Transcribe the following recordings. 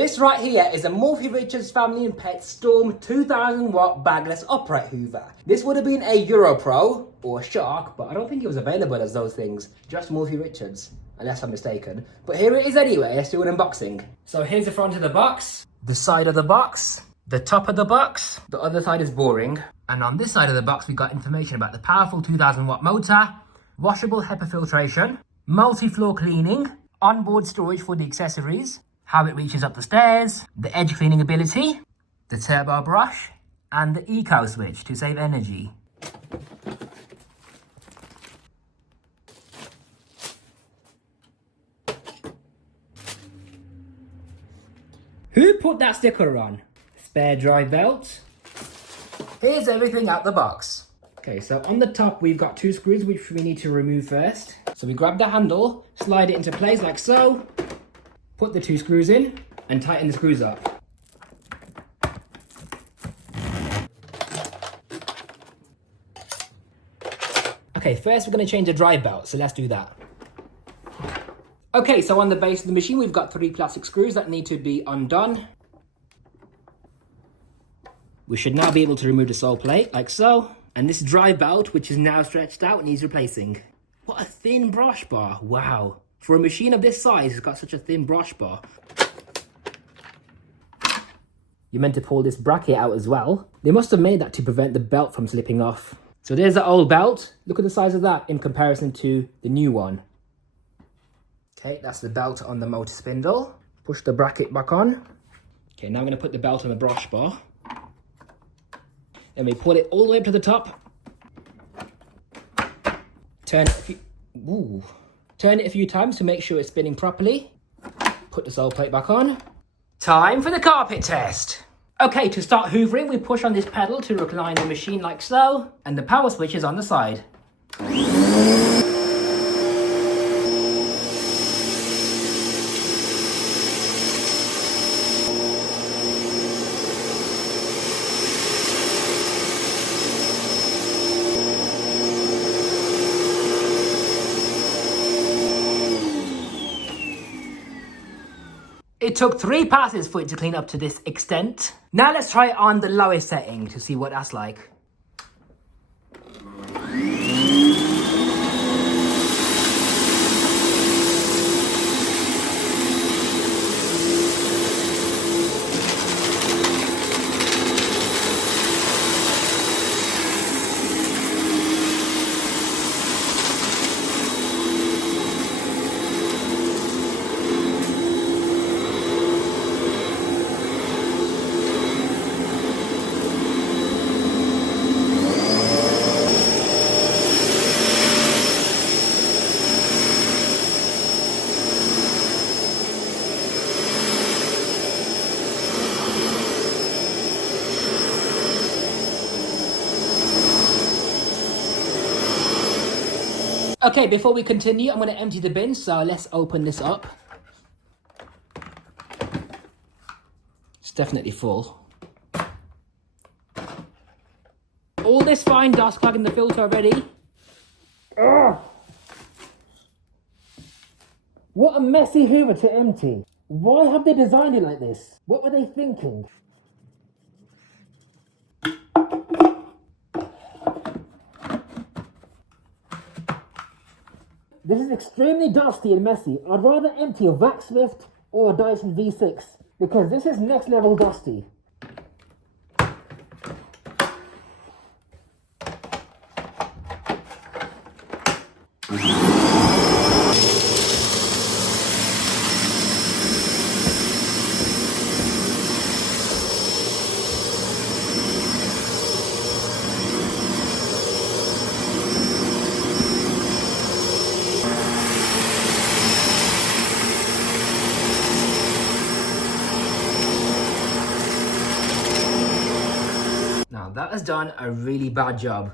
This right here is a Morphy Richards Family and Pets Storm 2000 watt bagless upright hoover. This would have been a Euro Pro or a Shark, but I don't think it was available as those things. Just Morphy Richards, unless I'm mistaken. But here it is anyway, let's do an unboxing. So here's the front of the box, the side of the box, the top of the box. The other side is boring. And on this side of the box, we got information about the powerful 2000 watt motor, washable HEPA filtration, multi-floor cleaning, onboard storage for the accessories, how it reaches up the stairs, the edge cleaning ability, the turbo brush, and the eco switch to save energy. Who put that sticker on? Spare drive belt. Here's everything out the box. Okay, so on the top we've got 2 screws which we need to remove first. So we grab the handle, slide it into place like so, put the 2 screws in, and tighten the screws up. Okay, first we're going to change the drive belt, so let's do that. Okay, so on the base of the machine we've got 3 plastic screws that need to be undone. We should now be able to remove the sole plate, like so. And this drive belt, which is now stretched out, needs replacing. What a thin brush bar, wow. For a machine of this size, it's got such a thin brush bar. You're meant to pull this bracket out as well. They must have made that to prevent the belt from slipping off. So there's the old belt. Look at the size of that in comparison to the new one. Okay, that's the belt on the motor spindle. Push the bracket back on. Okay, now I'm going to put the belt on the brush bar. Then we pull it all the way up to the top. Turn it a few times to make sure it's spinning properly. Put the sole plate back on. Time for the carpet test. Okay, to start hoovering, we push on this pedal to recline the machine like so, and the power switch is on the side. It took 3 passes for it to clean up to this extent. Now let's try it on the lowest setting to see what that's like. Okay, before we continue, I'm going to empty the bin, so let's open this up. It's definitely full. All this fine dust clogging the filter already. Ugh. What a messy hoover to empty. Why have they designed it like this? What were they thinking? This is extremely dusty and messy. I'd rather empty a Vac Swift or a Dyson V6 because this is next level dusty. Now that has done a really bad job.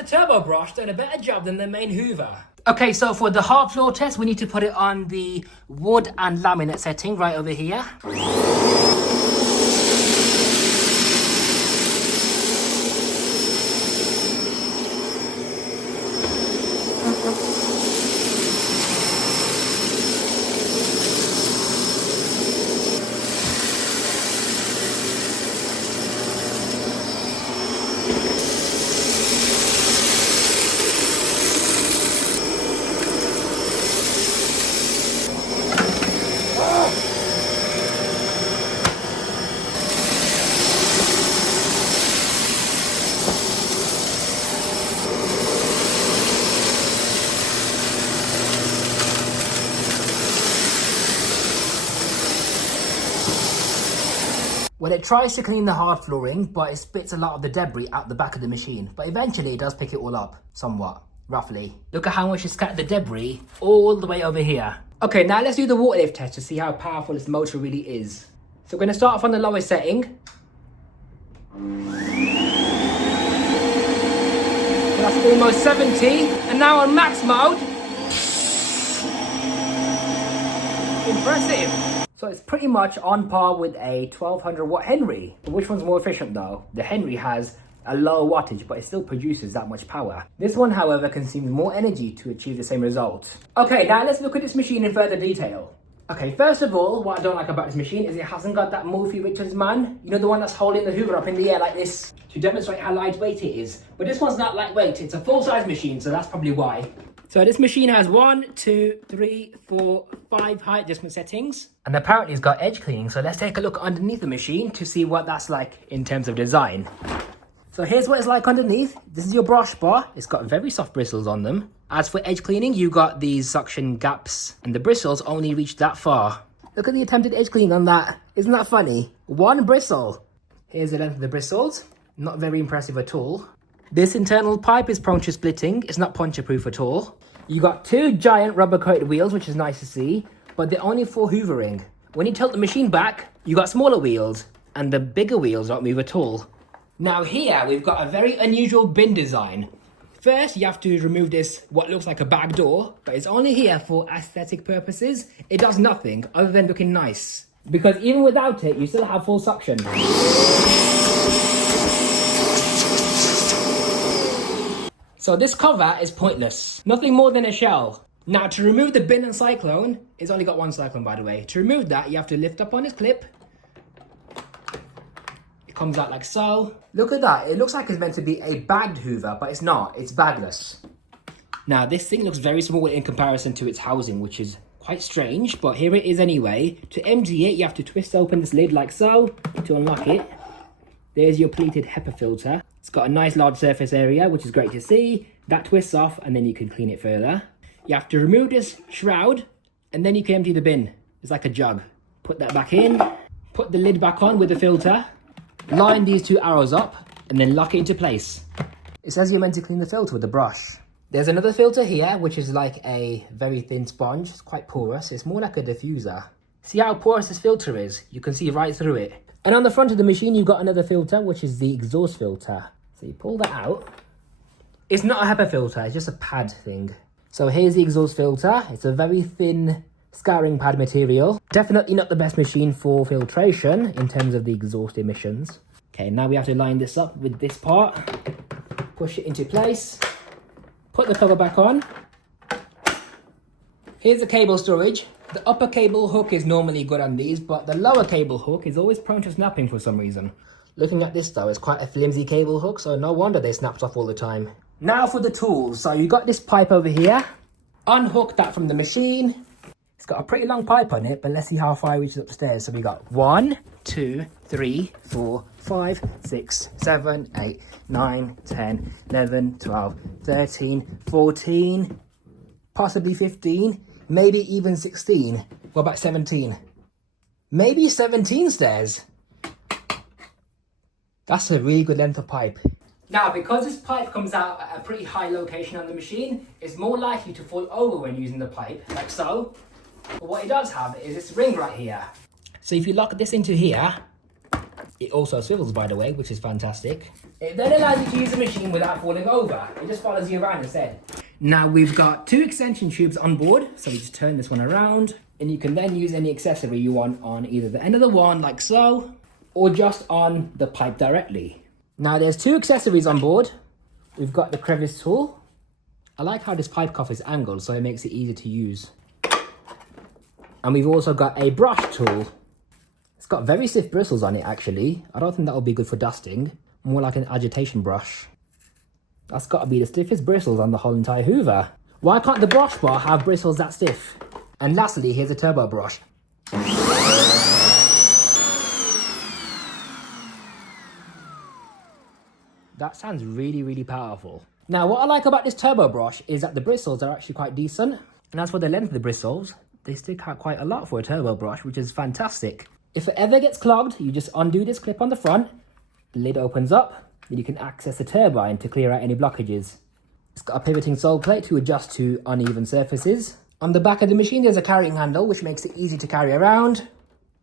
the turbo brush done a better job than the main hoover. Okay, so for the hard floor test, we need to put it on the wood and laminate setting right over here. Well, it tries to clean the hard flooring, but it spits a lot of the debris out the back of the machine. But eventually it does pick it all up, somewhat, roughly. Look at how much it scattered the debris all the way over here. Okay, now let's do the water lift test to see how powerful this motor really is. So we're going to start off on the lowest setting. So that's almost 70. And now on max mode. Impressive. So it's pretty much on par with a 1200 watt Henry. But which one's more efficient though? The Henry has a low wattage, but it still produces that much power. This one, however, consumes more energy to achieve the same result. Okay, now let's look at this machine in further detail. Okay, first of all, what I don't like about this machine is it hasn't got that Morphy Richards man. You know, the one that's holding the hoover up in the air like this to demonstrate how lightweight it is. But this one's not lightweight, it's a full-size machine, so that's probably why. So this machine has 1, 2, 3, 4, 5 height adjustment settings. And apparently it's got edge cleaning, so let's take a look underneath the machine to see what that's like in terms of design. So here's what it's like underneath. This is your brush bar. It's got very soft bristles on them. As for edge cleaning, you got these suction gaps and the bristles only reach that far. Look at the attempted edge cleaning on that. Isn't that funny? One bristle. Here's the length of the bristles. Not very impressive at all. This internal pipe is prone to splitting. It's not puncture proof at all. You got 2 giant rubber coated wheels, which is nice to see, but they're only for hoovering. When you tilt the machine back, you got smaller wheels and the bigger wheels don't move at all. Now here we've got a very unusual bin design. First, you have to remove this, what looks like a back door, but it's only here for aesthetic purposes. It does nothing other than looking nice. Because even without it, you still have full suction. So this cover is pointless. Nothing more than a shell. Now to remove the bin and cyclone, it's only got one cyclone by the way. To remove that, you have to lift up on this clip. It comes out like so. Look at that, it looks like it's meant to be a bagged hoover, but it's not, it's bagless. Now this thing looks very small in comparison to its housing, which is quite strange, but here it is anyway. To empty it, you have to twist open this lid like so to unlock it. There's your pleated HEPA filter. It's got a nice large surface area, which is great to see. That twists off and then you can clean it further. You have to remove this shroud and then you can empty the bin. It's like a jug. Put that back in, put the lid back on with the filter, line these 2 arrows up and then lock it into place. It says you're meant to clean the filter with a brush. There's another filter here, which is like a very thin sponge. It's quite porous. It's more like a diffuser. See how porous this filter is? You can see right through it. And on the front of the machine, you've got another filter, which is the exhaust filter. So you pull that out. It's not a HEPA filter, it's just a pad thing. So here's the exhaust filter. It's a very thin scouring pad material. Definitely not the best machine for filtration in terms of the exhaust emissions. Okay, now we have to line this up with this part. Push it into place. Put the cover back on. Here's the cable storage. The upper cable hook is normally good on these, but the lower cable hook is always prone to snapping for some reason. Looking at this though, it's quite a flimsy cable hook, so no wonder they snapped off all the time. Now for the tools. So you got this pipe over here. Unhook that from the machine. It's got a pretty long pipe on it, but let's see how far it reaches upstairs. So we got 1, 2, 3, 4, 5, 6, 7, 8, 9, 10, 11, 12, 13, 14, possibly 15. Maybe even 16. What about 17? Maybe 17 stairs. That's a really good length of pipe. Now, because this pipe comes out at a pretty high location on the machine, it's more likely to fall over when using the pipe, like so. But what it does have is this ring right here. So if you lock this into here, It also swivels, by the way, which is fantastic. It then allows you to use the machine without falling over. It just follows you around instead. Now we've got 2 extension tubes on board, so we just turn this one around, and you can then use any accessory you want on either the end of the wand, like so, or just on the pipe directly. Now there's 2 accessories on board. We've got the crevice tool. I like how this pipe cuff is angled, so it makes it easy to use. And we've also got a brush tool. It's got very stiff bristles on it, actually. I don't think that will be good for dusting. More like an agitation brush. That's got to be the stiffest bristles on the whole entire Hoover. Why can't the brush bar have bristles that stiff? And lastly, here's a turbo brush. That sounds really, really powerful. Now, what I like about this turbo brush is that the bristles are actually quite decent. And as for the length of the bristles, they stick out quite a lot for a turbo brush, which is fantastic. If it ever gets clogged, you just undo this clip on the front, the lid opens up, then you can access the turbine to clear out any blockages. It's got a pivoting sole plate to adjust to uneven surfaces. On the back of the machine, there's a carrying handle, which makes it easy to carry around.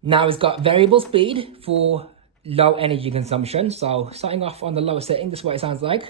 Now it's got variable speed for low energy consumption. So starting off on the lower setting, this is what it sounds like.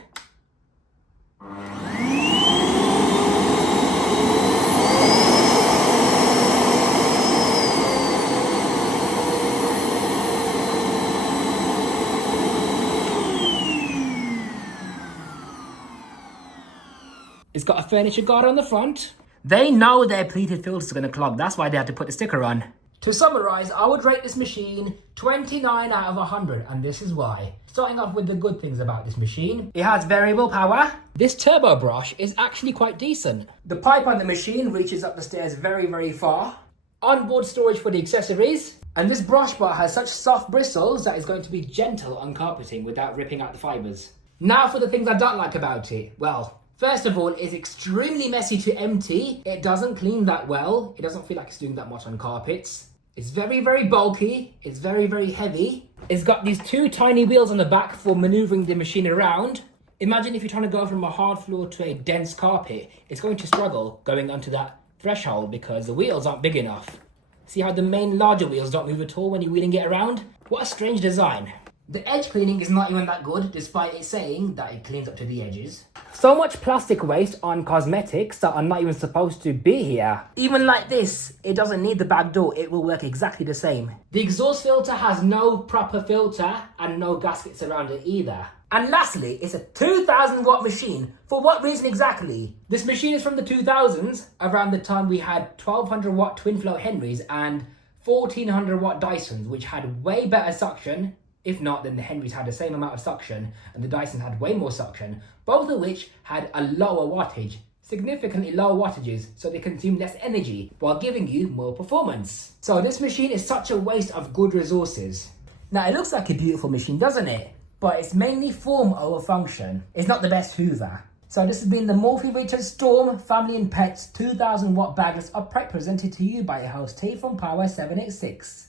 It's got a furniture guard on the front. They know their pleated filters are going to clog. That's why they had to put the sticker on. To summarize, I would rate this machine 29 out of 100, and this is why. Starting off with the good things about this machine. It has variable power. This turbo brush is actually quite decent. The pipe on the machine reaches up the stairs very, very far. Onboard storage for the accessories. And this brush bar has such soft bristles that it's going to be gentle on carpeting without ripping out the fibers. Now for the things I don't like about it. Well, first of all, it's extremely messy to empty. It doesn't clean that well. It doesn't feel like it's doing that much on carpets. It's very, very bulky. It's very, very heavy. It's got these 2 tiny wheels on the back for maneuvering the machine around. Imagine if you're trying to go from a hard floor to a dense carpet. It's going to struggle going onto that threshold because the wheels aren't big enough. See how the main larger wheels don't move at all when you're wheeling it around? What a strange design. The edge cleaning is not even that good, despite it saying that it cleans up to the edges. So much plastic waste on cosmetics that are not even supposed to be here. Even like this, it doesn't need the back door, it will work exactly the same. The exhaust filter has no proper filter and no gaskets around it either. And lastly, it's a 2000 watt machine. For what reason exactly? This machine is from the 2000s, around the time we had 1200 watt twin flow Henrys and 1400 watt Dysons, which had way better suction. If not, then the Henrys had the same amount of suction and the Dyson had way more suction, both of which had a lower wattage, significantly lower wattages, so they consume less energy while giving you more performance. So this machine is such a waste of good resources. Now it looks like a beautiful machine, doesn't it? But it's mainly form over function. It's not the best Hoover. So this has been the Morphy Richards Storm Family and Pets 2000 watt bagless upright presented to you by your host T from Power 786.